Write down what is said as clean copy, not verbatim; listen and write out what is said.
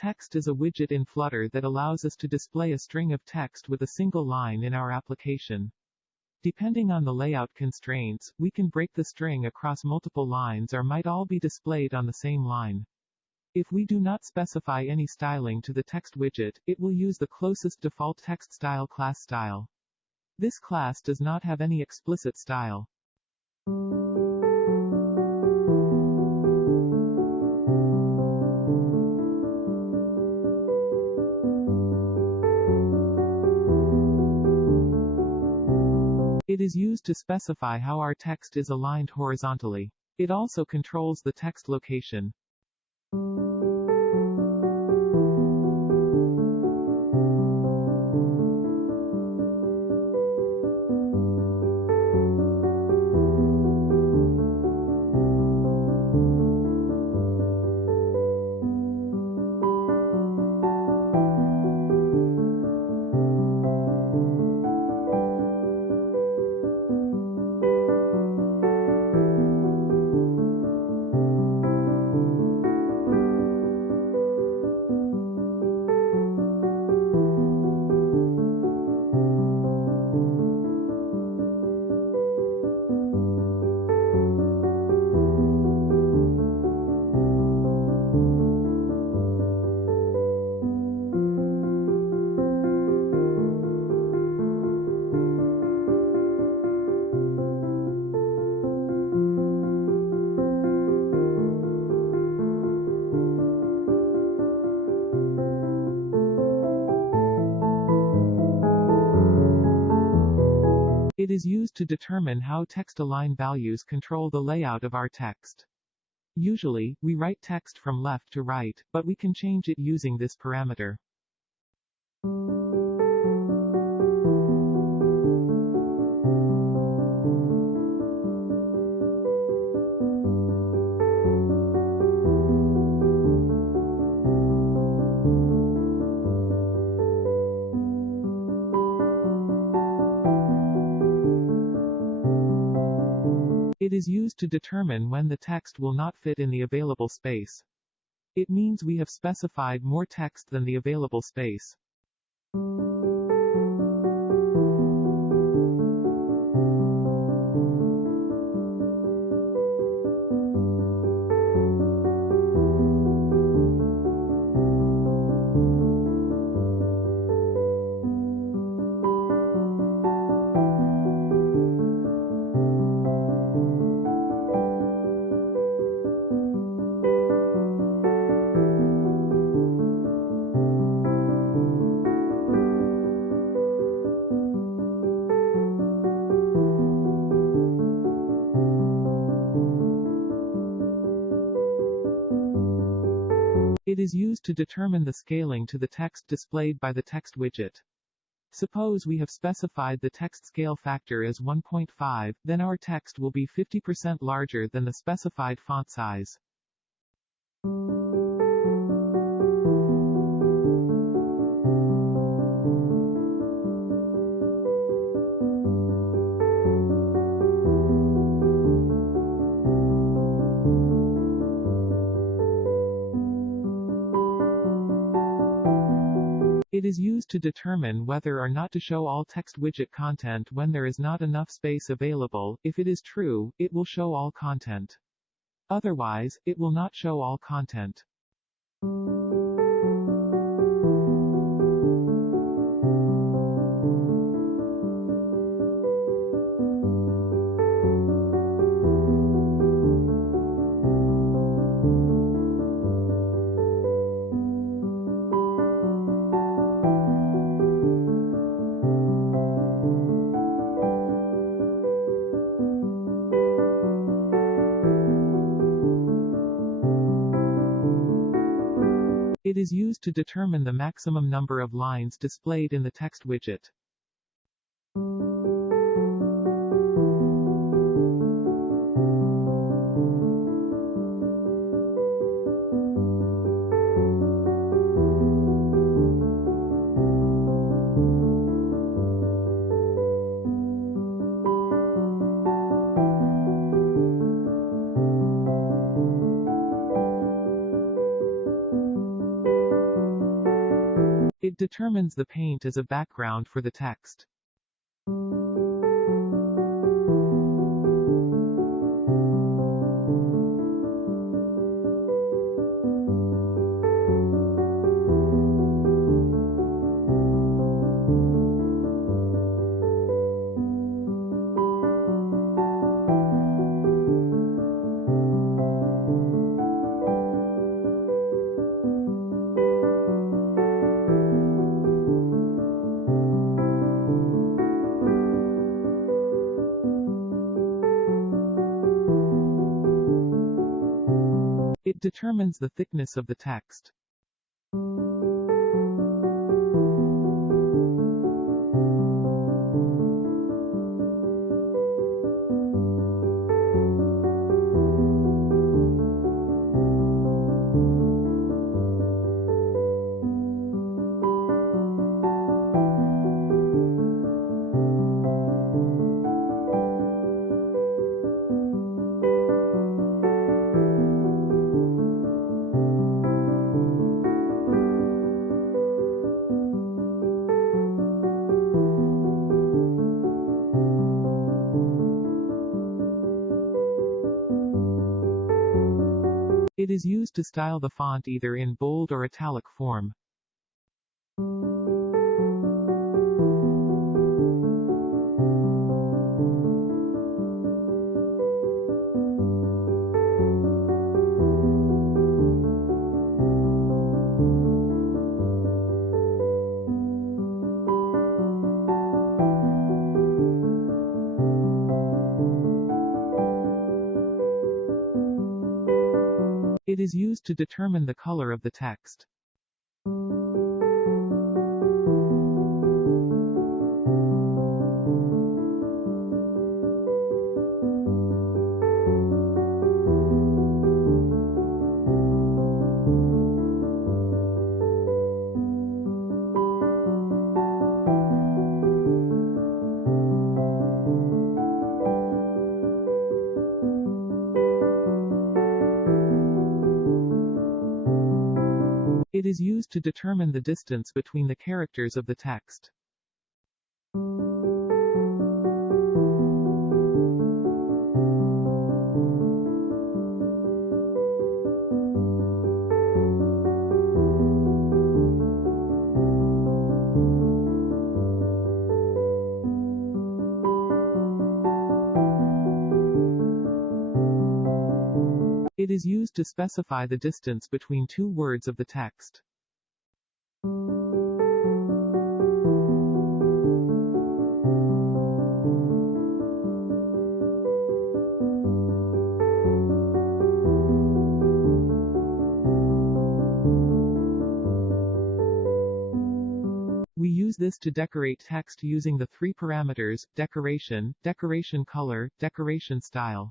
text is a widget in Flutter that allows us to display a string of text with a single line in our application. Depending on the layout constraints, we can break the string across multiple lines or might all be displayed on the same line. If we do not specify any styling to the text widget, it will use the closest default text style class style. This class does not have any explicit style. It is used to specify how our text is aligned horizontally. It also controls the text location. It is used to determine how text-align values control the layout of our text. Usually, we write text from left to right, but we can change it using this parameter. It is used to determine when the text will not fit in the available space. It means we have specified more text than the available space. It is used to determine the scaling to the text displayed by the text widget. Suppose we have specified the text scale factor as 1.5, then our text will be 50% larger than the specified font size. It is used to determine whether or not to show all text widget content when there is not enough space available. If it is true, it will show all content. Otherwise, it will not show all content. It is used to determine the maximum number of lines displayed in the text widget. determines the paint as a background for the text. It determines the thickness of the text. It is used to style the font either in bold or italic form. It is used to determine the color of the text. It is used to determine the distance between the characters of the text. It is used to specify the distance between two words of the text. We use this to decorate text using the three parameters: decoration, decoration color, decoration style.